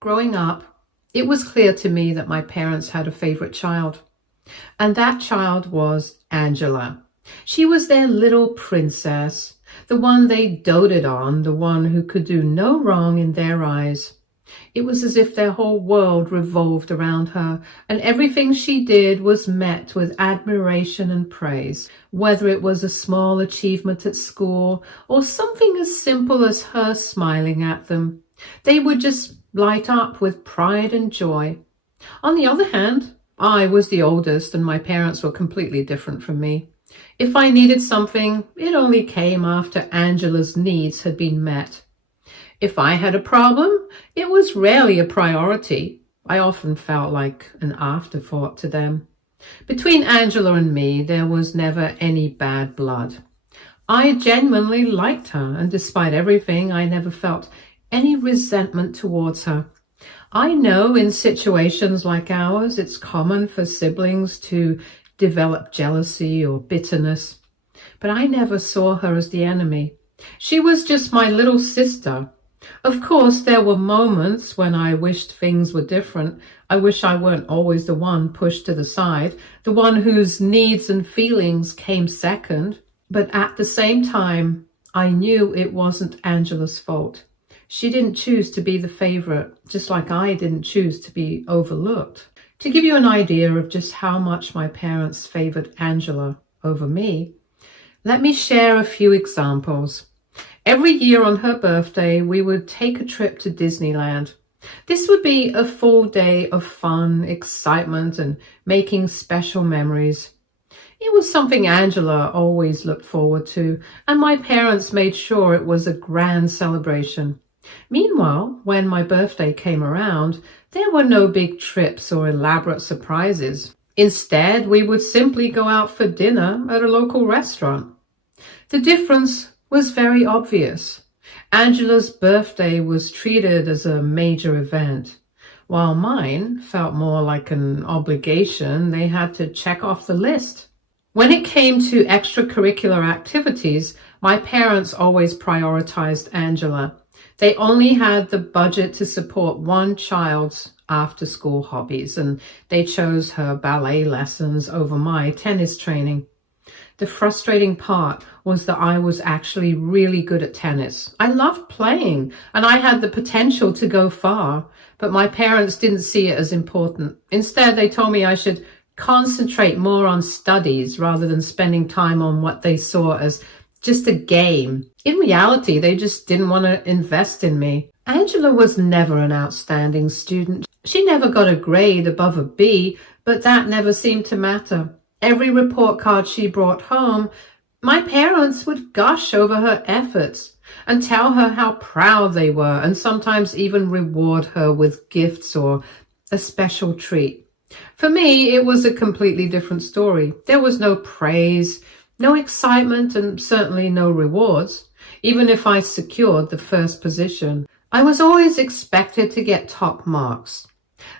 Growing up, it was clear to me that my parents had a favorite child, and that child was Angela. She was their little princess, the one they doted on, the one who could do no wrong in their eyes. It was as if their whole world revolved around her, and everything she did was met with admiration and praise, whether it was a small achievement at school or something as simple as her smiling at them. They would just light up with pride and joy. On the other hand, I was the oldest and my parents were completely different from me. If I needed something, it only came after Angela's needs had been met. If I had a problem, it was rarely a priority. I often felt like an afterthought to them. Between Angela and me, there was never any bad blood. I genuinely liked her, and despite everything, I never felt any resentment towards her. I know in situations like ours, it's common for siblings to develop jealousy or bitterness, but I never saw her as the enemy. She was just my little sister. Of course, there were moments when I wished things were different. I wish I weren't always the one pushed to the side, the one whose needs and feelings came second. But at the same time, I knew it wasn't Angela's fault. She didn't choose to be the favorite, just like I didn't choose to be overlooked. To give you an idea of just how much my parents favored Angela over me, let me share a few examples. Every year on her birthday, we would take a trip to Disneyland. This would be a full day of fun, excitement, and making special memories. It was something Angela always looked forward to, and my parents made sure it was a grand celebration. Meanwhile, when my birthday came around, there were no big trips or elaborate surprises. Instead, we would simply go out for dinner at a local restaurant. The difference was very obvious. Angela's birthday was treated as a major event, while mine felt more like an obligation they had to check off the list. When it came to extracurricular activities, my parents always prioritized Angela. They only had the budget to support one child's after-school hobbies, and they chose her ballet lessons over my tennis training. The frustrating part was that I was actually really good at tennis. I loved playing, and I had the potential to go far, but my parents didn't see it as important. Instead, they told me I should concentrate more on studies rather than spending time on what they saw as just a game. In reality, they just didn't want to invest in me. Angela was never an outstanding student. She never got a grade above a B, but that never seemed to matter. Every report card she brought home, my parents would gush over her efforts and tell her how proud they were, and sometimes even reward her with gifts or a special treat. For me, it was a completely different story. There was no praise, no excitement, and certainly no rewards, even if I secured the first position. I was always expected to get top marks.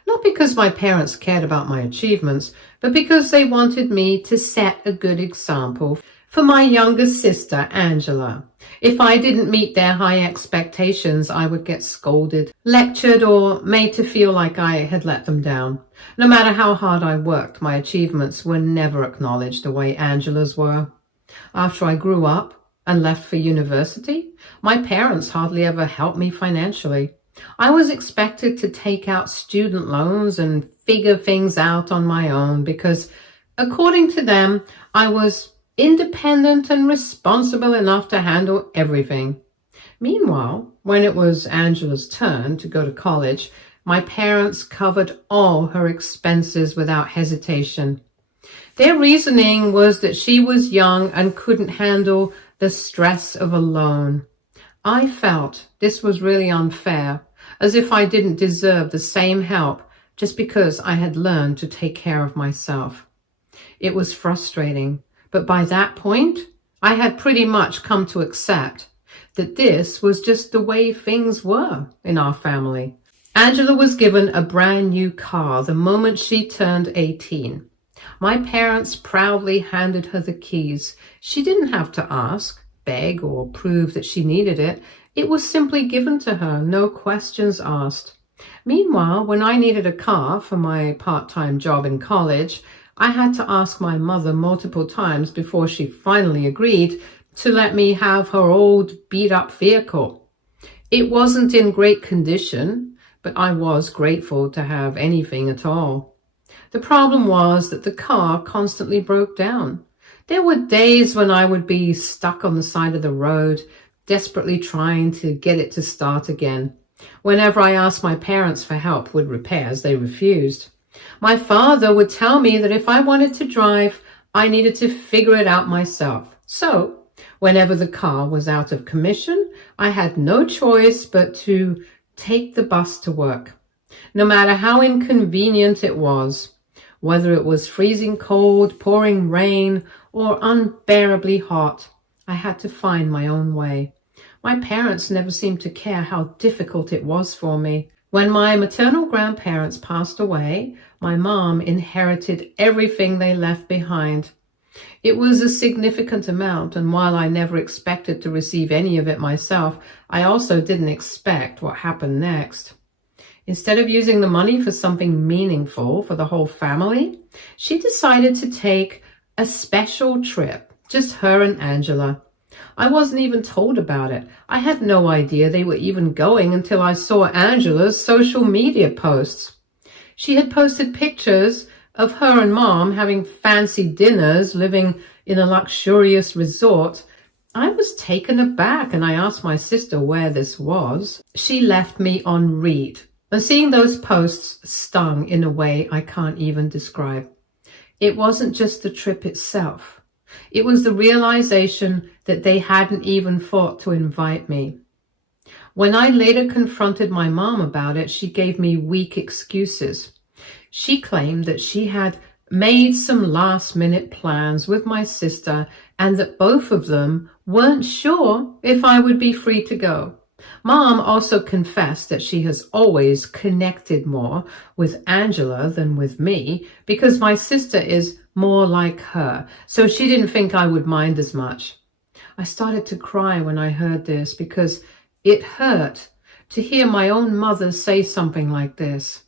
Not because my parents cared about my achievements, but because they wanted me to set a good example for my younger sister, Angela. If I didn't meet their high expectations, I would get scolded, lectured, or made to feel like I had let them down. No matter how hard I worked, my achievements were never acknowledged the way Angela's were. After I grew up and left for university, my parents hardly ever helped me financially. I was expected to take out student loans and figure things out on my own because, according to them, I was independent and responsible enough to handle everything. Meanwhile, when it was Angela's turn to go to college, my parents covered all her expenses without hesitation. Their reasoning was that she was young and couldn't handle the stress of a loan. I felt this was really unfair, as if I didn't deserve the same help just because I had learned to take care of myself. It was frustrating, but by that point, I had pretty much come to accept that this was just the way things were in our family. Angela was given a brand new car the moment she turned 18. My parents proudly handed her the keys. She didn't have to ask, beg, or prove that she needed it. It was simply given to her, no questions asked. Meanwhile, when I needed a car for my part-time job in college, I had to ask my mother multiple times before she finally agreed to let me have her old beat-up vehicle. It wasn't in great condition, but I was grateful to have anything at all. The problem was that the car constantly broke down. There were days when I would be stuck on the side of the road, desperately trying to get it to start again. Whenever I asked my parents for help with repairs, they refused. My father would tell me that if I wanted to drive, I needed to figure it out myself. So, whenever the car was out of commission, I had no choice but to take the bus to work. No matter how inconvenient it was, whether it was freezing cold, pouring rain, or unbearably hot, I had to find my own way. My parents never seemed to care how difficult it was for me. When my maternal grandparents passed away, my mom inherited everything they left behind. It was a significant amount, and while I never expected to receive any of it myself, I also didn't expect what happened next. Instead of using the money for something meaningful for the whole family, she decided to take a special trip, just her and Angela. I wasn't even told about it. I had no idea they were even going until I saw Angela's social media posts. She had posted pictures of her and Mom having fancy dinners, living in a luxurious resort. I was taken aback and I asked my sister where this was. She left me on read. And seeing those posts stung in a way I can't even describe. It wasn't just the trip itself. It was the realization that they hadn't even thought to invite me. When I later confronted my mom about it, she gave me weak excuses. She claimed that she had made some last-minute plans with my sister and that both of them weren't sure if I would be free to go. Mom also confessed that she has always connected more with Angela than with me because my sister is more like her, so she didn't think I would mind as much. I started to cry when I heard this because it hurt to hear my own mother say something like this.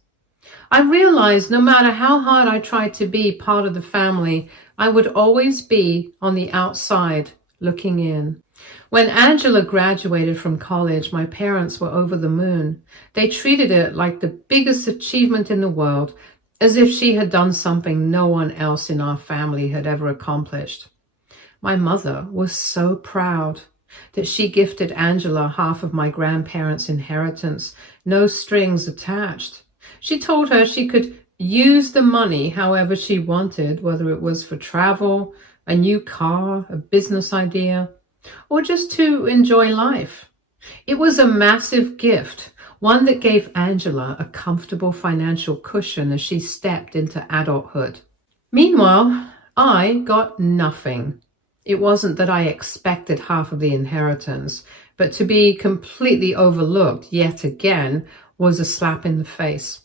I realized no matter how hard I tried to be part of the family, I would always be on the outside looking in. When Angela graduated from college, my parents were over the moon. They treated it like the biggest achievement in the world, as if she had done something no one else in our family had ever accomplished. My mother was so proud that she gifted Angela half of my grandparents' inheritance, no strings attached. She told her she could use the money however she wanted, whether it was for travel, a new car, a business idea, or just to enjoy life. It was a massive gift, one that gave Angela a comfortable financial cushion as she stepped into adulthood. Meanwhile, I got nothing. It wasn't that I expected half of the inheritance, but to be completely overlooked yet again was a slap in the face.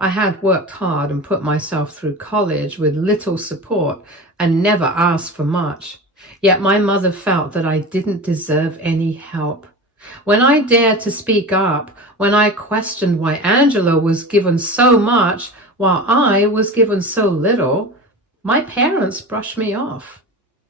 I had worked hard and put myself through college with little support and never asked for much. Yet my mother felt that I didn't deserve any help. When I dared to speak up, when I questioned why Angela was given so much while I was given so little, my parents brushed me off.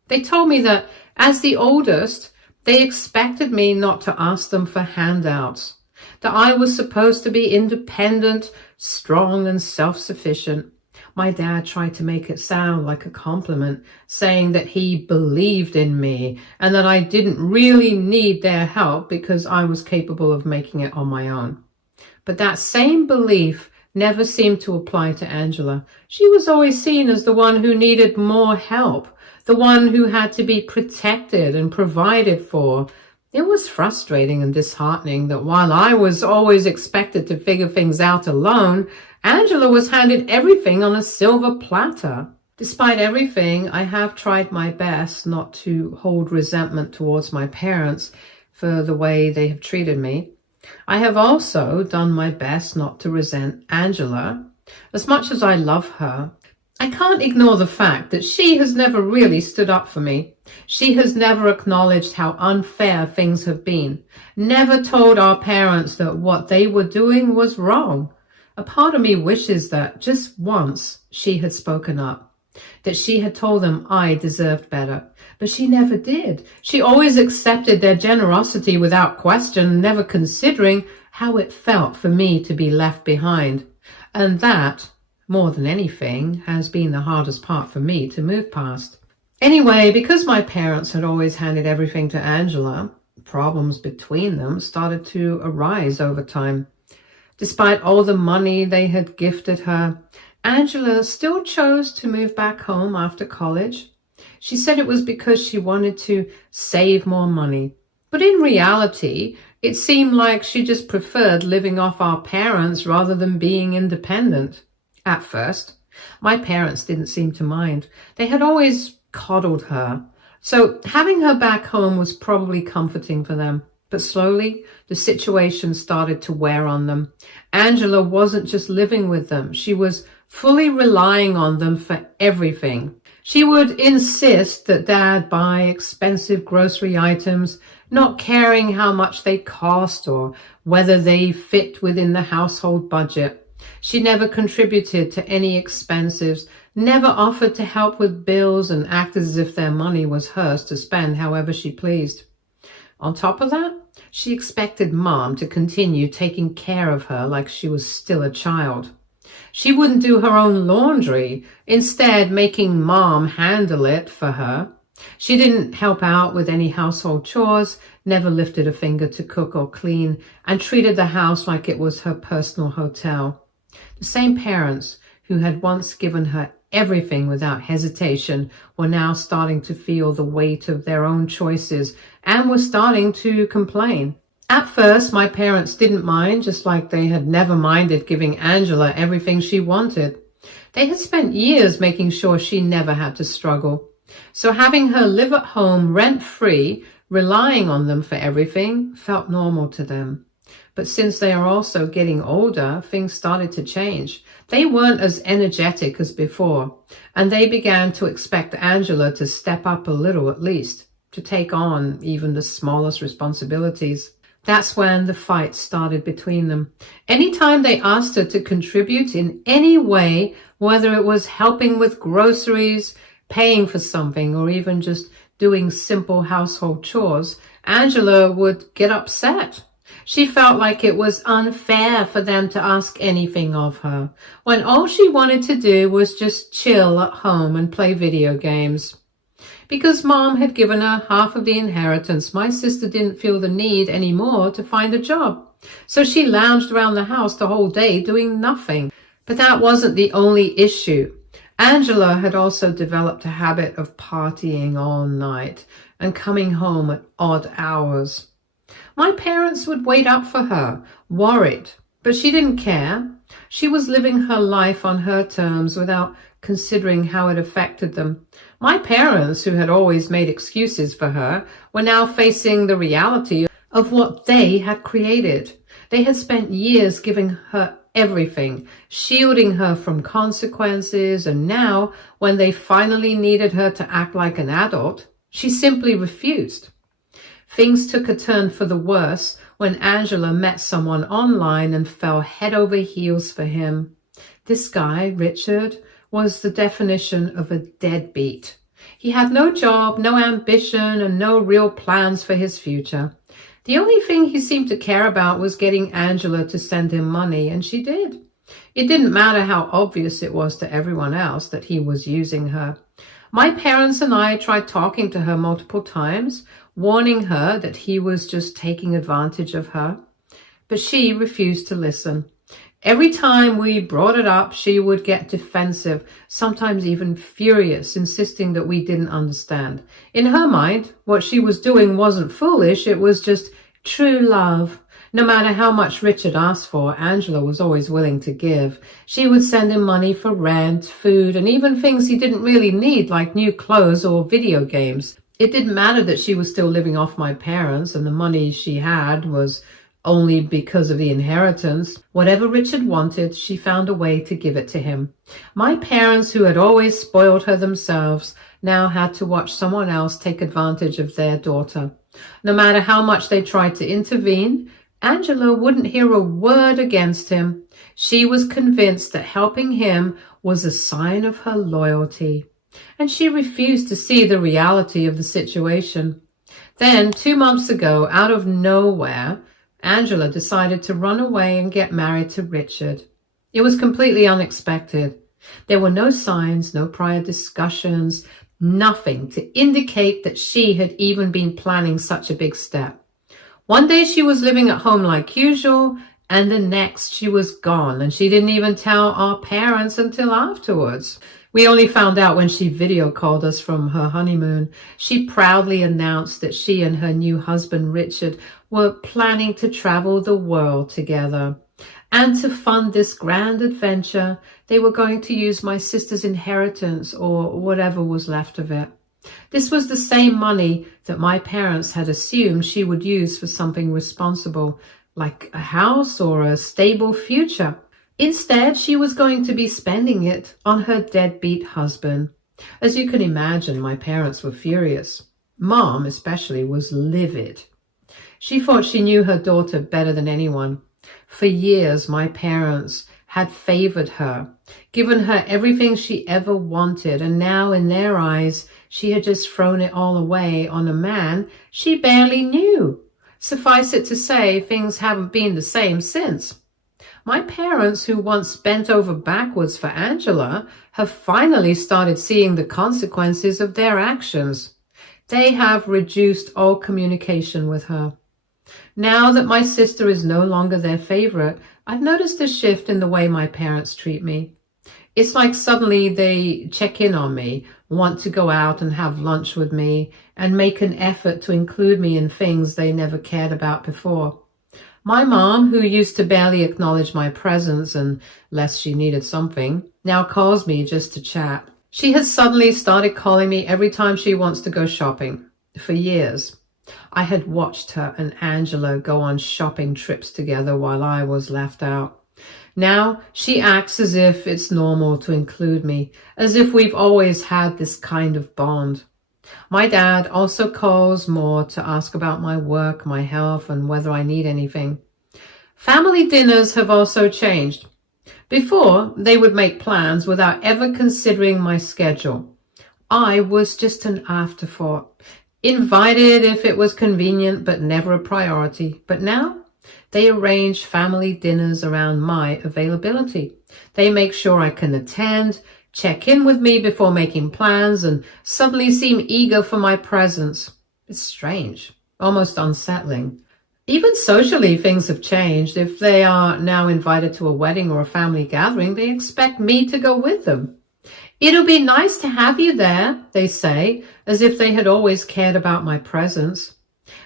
They told me that as the oldest, they expected me not to ask them for handouts, that I was supposed to be independent, strong, and self-sufficient. My dad tried to make it sound like a compliment, saying that he believed in me and that I didn't really need their help because I was capable of making it on my own. But that same belief never seemed to apply to Angela. She was always seen as the one who needed more help, the one who had to be protected and provided for. It was frustrating and disheartening that while I was always expected to figure things out alone, Angela was handed everything on a silver platter. Despite everything, I have tried my best not to hold resentment towards my parents for the way they have treated me. I have also done my best not to resent Angela. As much as I love her, I can't ignore the fact that she has never really stood up for me. She has never acknowledged how unfair things have been, never told our parents that what they were doing was wrong. A part of me wishes that just once she had spoken up, that she had told them I deserved better. But she never did. She always accepted their generosity without question, never considering how it felt for me to be left behind. And that, more than anything, has been the hardest part for me to move past. Anyway, because my parents had always handed everything to Angela, problems between them started to arise over time. Despite all the money they had gifted her, Angela still chose to move back home after college. She said it was because she wanted to save more money. But in reality, it seemed like she just preferred living off our parents rather than being independent. At first, my parents didn't seem to mind. They had always coddled her. So having her back home was probably comforting for them. But slowly, the situation started to wear on them. Angela wasn't just living with them. She was fully relying on them for everything. She would insist that Dad buy expensive grocery items, not caring how much they cost or whether they fit within the household budget. She never contributed to any expenses, never offered to help with bills, and acted as if their money was hers to spend however she pleased. On top of that, she expected Mom to continue taking care of her like she was still a child. She wouldn't do her own laundry, instead making Mom handle it for her. She didn't help out with any household chores, never lifted a finger to cook or clean, and treated the house like it was her personal hotel. The same parents who had once given her everything without hesitation were now starting to feel the weight of their own choices and were starting to complain. At first, my parents didn't mind, just like they had never minded giving Angela everything she wanted. They had spent years making sure she never had to struggle. So having her live at home rent-free, relying on them for everything, felt normal to them. But since they are also getting older, things started to change. They weren't as energetic as before, and they began to expect Angela to step up a little at least, to take on even the smallest responsibilities. That's when the fight started between them. Anytime they asked her to contribute in any way, whether it was helping with groceries, paying for something, or even just doing simple household chores, Angela would get upset. She felt like it was unfair for them to ask anything of her, when all she wanted to do was just chill at home and play video games. Because Mom had given her half of the inheritance, my sister didn't feel the need anymore to find a job. So she lounged around the house the whole day doing nothing. But that wasn't the only issue. Angela had also developed a habit of partying all night and coming home at odd hours. My parents would wait up for her, worried, but she didn't care. She was living her life on her terms without considering how it affected them. My parents, who had always made excuses for her, were now facing the reality of what they had created. They had spent years giving her everything, shielding her from consequences, and now, when they finally needed her to act like an adult, she simply refused. Things took a turn for the worse when Angela met someone online and fell head over heels for him. This guy, Richard, was the definition of a deadbeat. He had no job, no ambition, and no real plans for his future. The only thing he seemed to care about was getting Angela to send him money, and she did. It didn't matter how obvious it was to everyone else that he was using her. My parents and I tried talking to her multiple times, warning her that he was just taking advantage of her. But she refused to listen. Every time we brought it up, she would get defensive, sometimes even furious, insisting that we didn't understand. In her mind, what she was doing wasn't foolish, it was just true love. No matter how much Richard asked for, Angela was always willing to give. She would send him money for rent, food, and even things he didn't really need, like new clothes or video games. It didn't matter that she was still living off my parents, and the money she had was only because of the inheritance. Whatever Richard wanted, she found a way to give it to him. My parents, who had always spoiled her themselves, now had to watch someone else take advantage of their daughter. No matter how much they tried to intervene, Angela wouldn't hear a word against him. She was convinced that helping him was a sign of her loyalty, and she refused to see the reality of the situation. Then, 2 months ago, out of nowhere, Angela decided to run away and get married to Richard. It was completely unexpected. There were no signs, no prior discussions, nothing to indicate that she had even been planning such a big step. One day she was living at home like usual, and the next she was gone, and she didn't even tell our parents until afterwards. We only found out when she video called us from her honeymoon. She proudly announced that she and her new husband, Richard, were planning to travel the world together. And to fund this grand adventure, they were going to use my sister's inheritance or whatever was left of it. This was the same money that my parents had assumed she would use for something responsible, like a house or a stable future. Instead, she was going to be spending it on her deadbeat husband. As you can imagine, my parents were furious. Mom, especially, was livid. She thought she knew her daughter better than anyone. For years, my parents had favored her, given her everything she ever wanted, and now, in their eyes, she had just thrown it all away on a man she barely knew. Suffice it to say, things haven't been the same since. My parents, who once bent over backwards for Angela, have finally started seeing the consequences of their actions. They have reduced all communication with her. Now that my sister is no longer their favorite, I've noticed a shift in the way my parents treat me. It's like suddenly they check in on me, want to go out and have lunch with me, and make an effort to include me in things they never cared about before. My mom, who used to barely acknowledge my presence unless she needed something, now calls me just to chat. She has suddenly started calling me every time she wants to go shopping. For years, I had watched her and Angela go on shopping trips together while I was left out. Now she acts as if it's normal to include me, as if we've always had this kind of bond. My dad also calls more to ask about my work, my health, and whether I need anything. Family dinners have also changed. Before, they would make plans without ever considering my schedule. I was just an afterthought, invited if it was convenient, but never a priority. But now, they arrange family dinners around my availability. They make sure I can attend, check in with me before making plans, and suddenly seem eager for my presence. It's strange, almost unsettling. Even socially, things have changed. If they are now invited to a wedding or a family gathering, they expect me to go with them. It'll be nice to have you there, they say, as if they had always cared about my presence.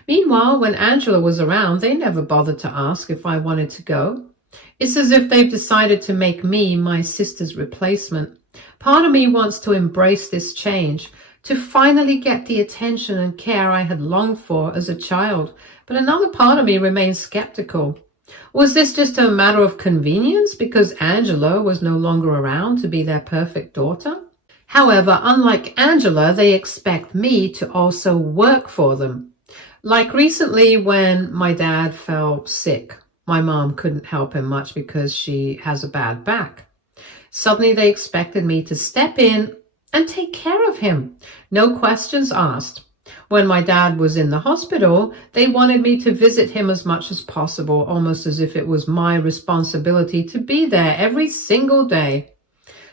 Meanwhile, when Angela was around, they never bothered to ask if I wanted to go. It's as if they've decided to make me my sister's replacement. Part of me wants to embrace this change, to finally get the attention and care I had longed for as a child, but another part of me remains skeptical. Was this just a matter of convenience because Angela was no longer around to be their perfect daughter? However, unlike Angela, they expect me to also work for them. Like recently when my dad fell sick. My mom couldn't help him much because she has a bad back. Suddenly they expected me to step in and take care of him. No questions asked. When my dad was in the hospital, they wanted me to visit him as much as possible, almost as if it was my responsibility to be there every single day.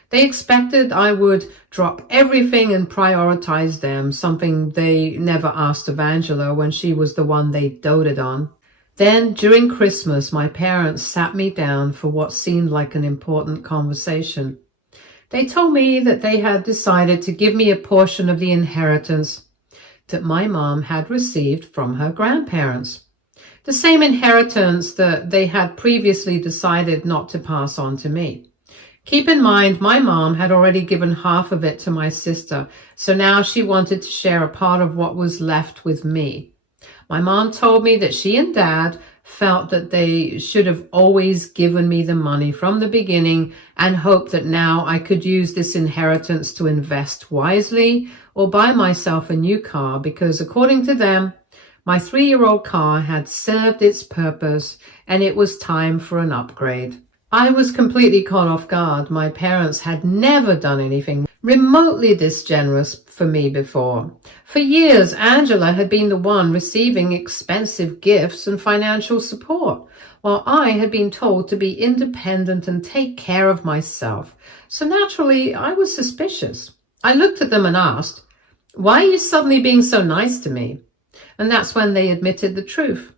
They expected I would drop everything and prioritize them, something they never asked of Angela when she was the one they doted on. Then, during Christmas, my parents sat me down for what seemed like an important conversation. They told me that they had decided to give me a portion of the inheritance that my mom had received from her grandparents. The same inheritance that they had previously decided not to pass on to me. Keep in mind, my mom had already given half of it to my sister, so now she wanted to share a part of what was left with me. My mom told me that she and Dad felt that they should have always given me the money from the beginning and hoped that now I could use this inheritance to invest wisely or buy myself a new car because, according to them, my 3-year-old car had served its purpose and it was time for an upgrade. I was completely caught off guard. My parents had never done anything remotely this generous for me before. For years, Angela had been the one receiving expensive gifts and financial support, while I had been told to be independent and take care of myself. So naturally, I was suspicious. I looked at them and asked, "Why are you suddenly being so nice to me?" And that's when they admitted the truth.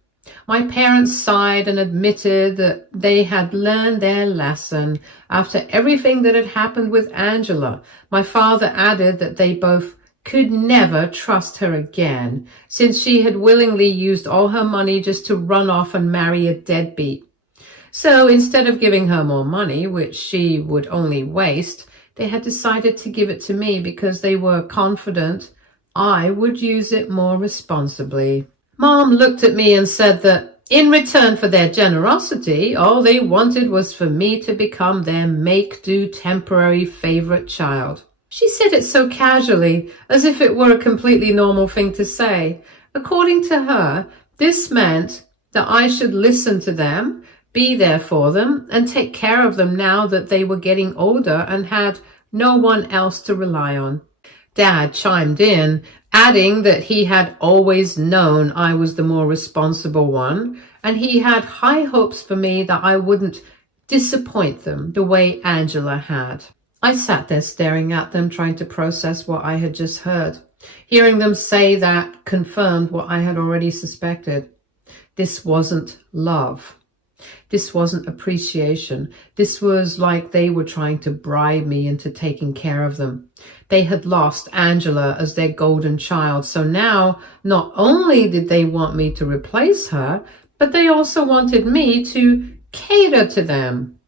My parents sighed and admitted that they had learned their lesson after everything that had happened with Angela. My father added that they both could never trust her again, since she had willingly used all her money just to run off and marry a deadbeat. So instead of giving her more money, which she would only waste, they had decided to give it to me because they were confident I would use it more responsibly. Mom looked at me and said that in return for their generosity, all they wanted was for me to become their make-do temporary favorite child. She said it so casually, as if it were a completely normal thing to say. According to her, this meant that I should listen to them, be there for them, and take care of them now that they were getting older and had no one else to rely on. Dad chimed in, adding that he had always known I was the more responsible one, and he had high hopes for me that I wouldn't disappoint them the way Angela had. I sat there staring at them, trying to process what I had just heard. Hearing them say that confirmed what I had already suspected. This wasn't love. This wasn't appreciation. This was like they were trying to bribe me into taking care of them. They had lost Angela as their golden child, so now not only did they want me to replace her, but they also wanted me to cater to them.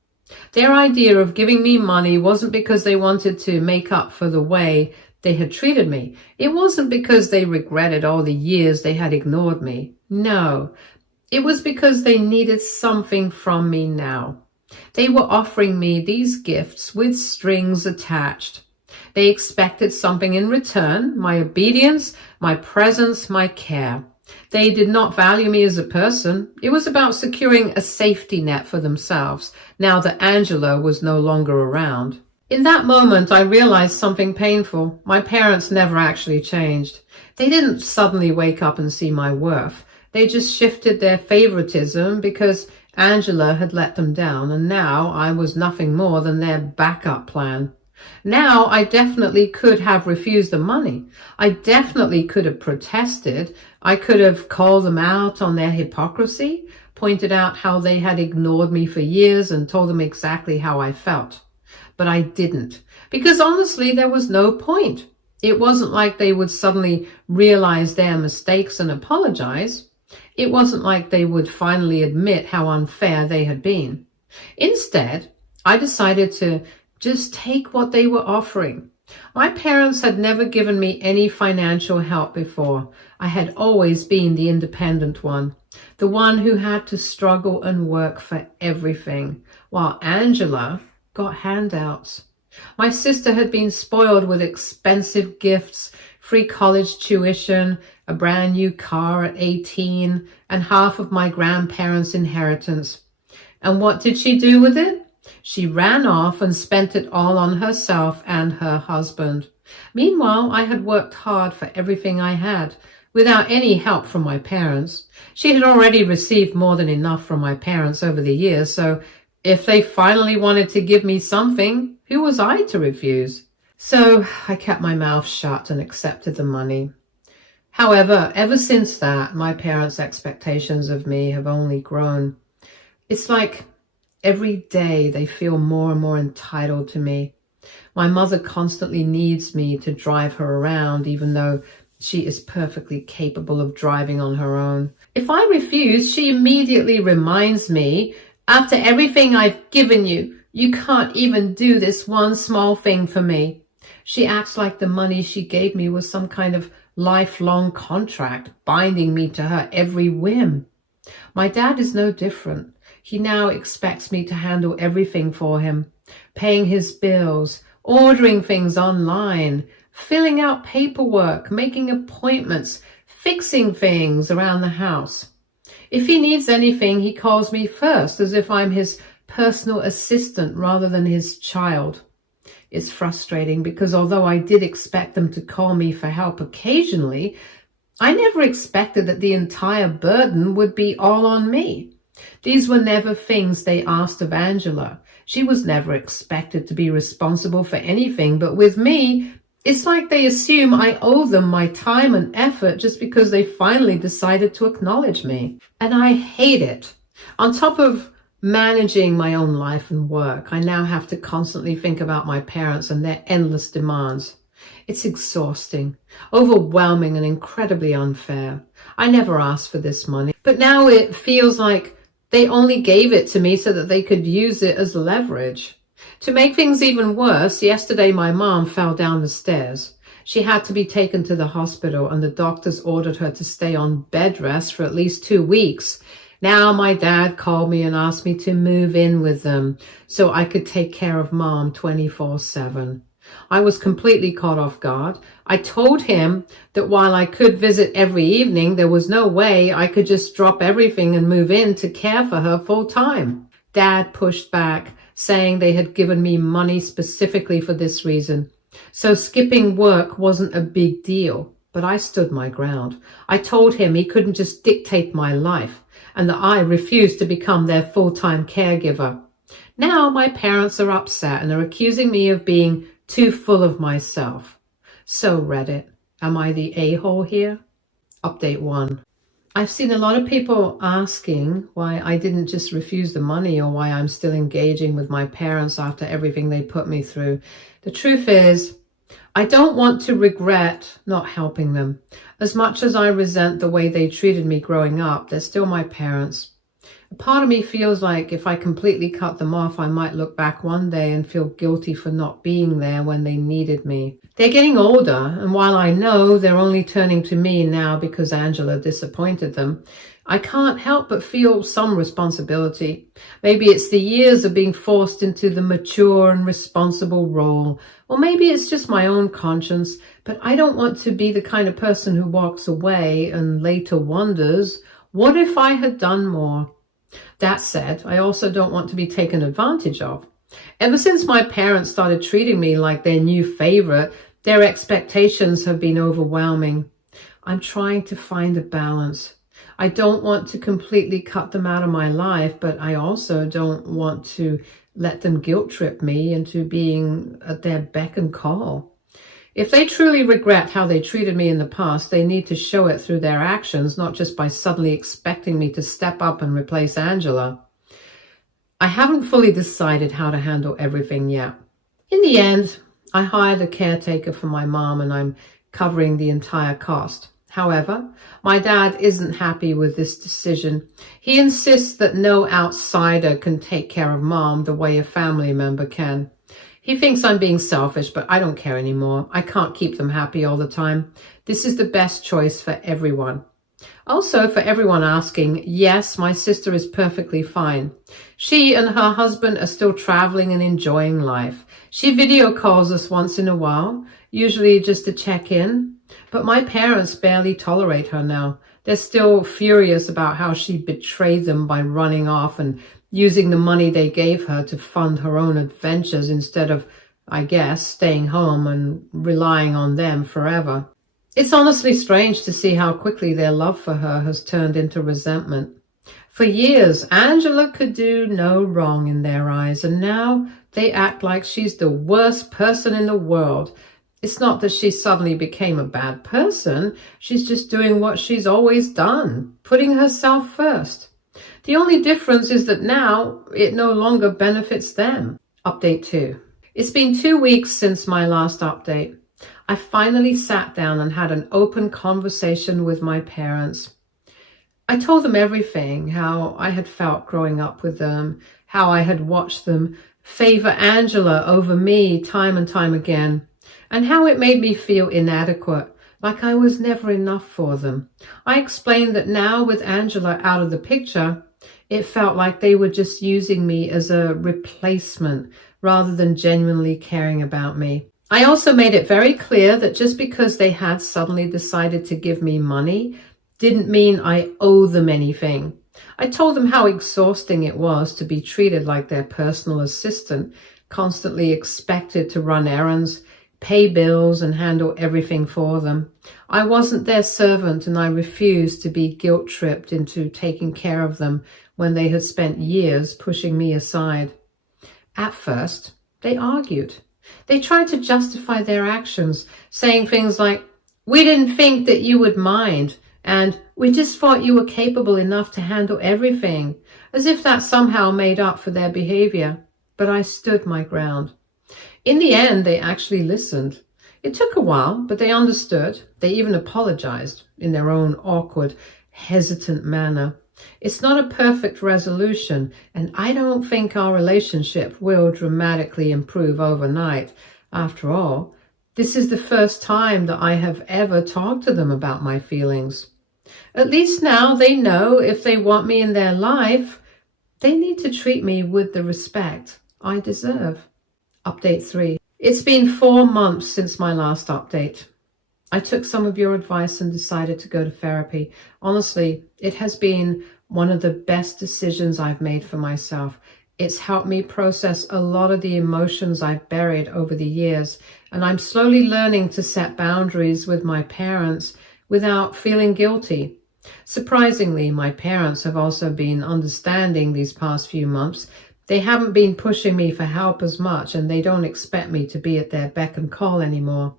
Their idea of giving me money wasn't because they wanted to make up for the way they had treated me. It wasn't because they regretted all the years they had ignored me. No. It was because they needed something from me now. They were offering me these gifts with strings attached. They expected something in return, my obedience, my presence, my care. They did not value me as a person. It was about securing a safety net for themselves, now that Angela was no longer around. In that moment, I realized something painful. My parents never actually changed. They didn't suddenly wake up and see my worth. They just shifted their favoritism because Angela had let them down, and now I was nothing more than their backup plan. Now I definitely could have refused the money. I definitely could have protested. I could have called them out on their hypocrisy, pointed out how they had ignored me for years and told them exactly how I felt. But I didn't, because honestly, there was no point. It wasn't like they would suddenly realize their mistakes and apologize. It wasn't like they would finally admit how unfair they had been. Instead, I decided to just take what they were offering. My parents had never given me any financial help before. I had always been the independent one, the one who had to struggle and work for everything, while Angela got handouts. My sister had been spoiled with expensive gifts, free college tuition, a brand new car at 18, and half of my grandparents' inheritance. And what did she do with it? She ran off and spent it all on herself and her husband. Meanwhile, I had worked hard for everything I had, without any help from my parents. She had already received more than enough from my parents over the years, so if they finally wanted to give me something, who was I to refuse? So I kept my mouth shut and accepted the money. However, ever since that, my parents' expectations of me have only grown. It's like every day they feel more and more entitled to me. My mother constantly needs me to drive her around, even though she is perfectly capable of driving on her own. If I refuse, she immediately reminds me, after everything I've given you, you can't even do this one small thing for me. She acts like the money she gave me was some kind of lifelong contract binding me to her every whim. My dad is no different. He now expects me to handle everything for him, paying his bills, ordering things online, filling out paperwork, making appointments, fixing things around the house. If he needs anything, he calls me first, as if I'm his personal assistant rather than his child. It's frustrating because although I did expect them to call me for help occasionally, I never expected that the entire burden would be all on me. These were never things they asked of Angela. She was never expected to be responsible for anything, but with me, it's like they assume I owe them my time and effort just because they finally decided to acknowledge me. And I hate it. On top of managing my own life and work, I now have to constantly think about my parents and their endless demands. It's exhausting, overwhelming, and incredibly unfair. I never asked for this money, but now it feels like they only gave it to me so that they could use it as leverage. To make things even worse, yesterday my mom fell down the stairs. She had to be taken to the hospital and the doctors ordered her to stay on bed rest for at least 2 weeks. Now my dad called me and asked me to move in with them so I could take care of mom 24/7. I was completely caught off guard. I told him that while I could visit every evening, there was no way I could just drop everything and move in to care for her full time. Dad pushed back, saying they had given me money specifically for this reason. So skipping work wasn't a big deal, but I stood my ground. I told him he couldn't just dictate my life and that I refused to become their full-time caregiver. Now my parents are upset and are accusing me of being too full of myself. So Reddit, am I the a-hole here? Update 1. I've seen a lot of people asking why I didn't just refuse the money or why I'm still engaging with my parents after everything they put me through. The truth is, I don't want to regret not helping them. As much as I resent the way they treated me growing up, they're still my parents. A part of me feels like if I completely cut them off, I might look back one day and feel guilty for not being there when they needed me. They're getting older, and while I know they're only turning to me now because Angela disappointed them, I can't help but feel some responsibility. Maybe it's the years of being forced into the mature and responsible role, or maybe it's just my own conscience, but I don't want to be the kind of person who walks away and later wonders, what if I had done more? That said, I also don't want to be taken advantage of. Ever since my parents started treating me like their new favorite, their expectations have been overwhelming. I'm trying to find a balance. I don't want to completely cut them out of my life, but I also don't want to let them guilt trip me into being at their beck and call. If they truly regret how they treated me in the past, they need to show it through their actions, not just by suddenly expecting me to step up and replace Angela. I haven't fully decided how to handle everything yet. In the end, I hired a caretaker for my mom and I'm covering the entire cost. However, my dad isn't happy with this decision. He insists that no outsider can take care of mom the way a family member can. He thinks I'm being selfish, but I don't care anymore. I can't keep them happy all the time. This is the best choice for everyone. Also, for everyone asking, yes, my sister is perfectly fine. She and her husband are still traveling and enjoying life. She video calls us once in a while, usually just to check in. But my parents barely tolerate her now. They're still furious about how she betrayed them by running off and using the money they gave her to fund her own adventures instead of, I guess, staying home and relying on them forever. It's honestly strange to see how quickly their love for her has turned into resentment. For years, Angela could do no wrong in their eyes, and now they act like she's the worst person in the world. It's not that she suddenly became a bad person. She's just doing what she's always done, putting herself first. The only difference is that now it no longer benefits them. Update 2. It's been 2 weeks since my last update. I finally sat down and had an open conversation with my parents. I told them everything, how I had felt growing up with them, how I had watched them favor Angela over me time and time again, and how it made me feel inadequate, like I was never enough for them. I explained that now with Angela out of the picture, it felt like they were just using me as a replacement rather than genuinely caring about me. I also made it very clear that just because they had suddenly decided to give me money didn't mean I owe them anything. I told them how exhausting it was to be treated like their personal assistant, constantly expected to run errands, pay bills, and handle everything for them. I wasn't their servant, and I refused to be guilt-tripped into taking care of them when they had spent years pushing me aside. At first, they argued. They tried to justify their actions, saying things like, "We didn't think that you would mind," and "We just thought you were capable enough to handle everything," as if that somehow made up for their behavior. But I stood my ground. In the end, they actually listened. It took a while, but they understood. They even apologized in their own awkward, hesitant manner. It's not a perfect resolution, and I don't think our relationship will dramatically improve overnight. After all, this is the first time that I have ever talked to them about my feelings. At least now they know if they want me in their life, they need to treat me with the respect I deserve. Update 3. It's been 4 months since my last update. I took some of your advice and decided to go to therapy. Honestly, it has been one of the best decisions I've made for myself. It's helped me process a lot of the emotions I've buried over the years, and I'm slowly learning to set boundaries with my parents without feeling guilty. Surprisingly, my parents have also been understanding these past few months. They haven't been pushing me for help as much, and they don't expect me to be at their beck and call anymore.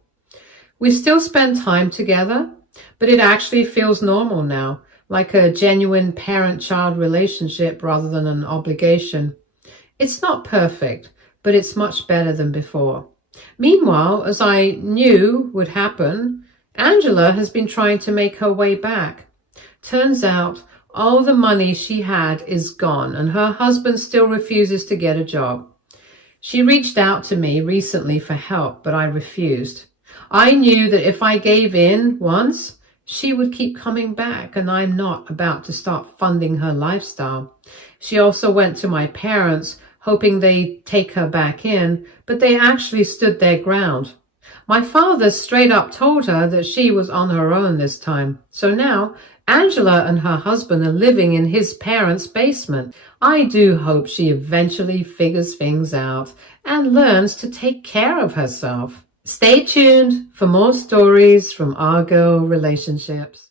We still spend time together, but it actually feels normal now, like a genuine parent-child relationship rather than an obligation. It's not perfect, but it's much better than before. Meanwhile, as I knew would happen, Angela has been trying to make her way back. Turns out all the money she had is gone, and her husband still refuses to get a job. She reached out to me recently for help, but I refused. I knew that if I gave in once, she would keep coming back, and I'm not about to start funding her lifestyle. She also went to my parents, hoping they'd take her back in, but they actually stood their ground. My father straight up told her that she was on her own this time. So now, Angela and her husband are living in his parents' basement. I do hope she eventually figures things out and learns to take care of herself. Stay tuned for more stories from our girl relationships.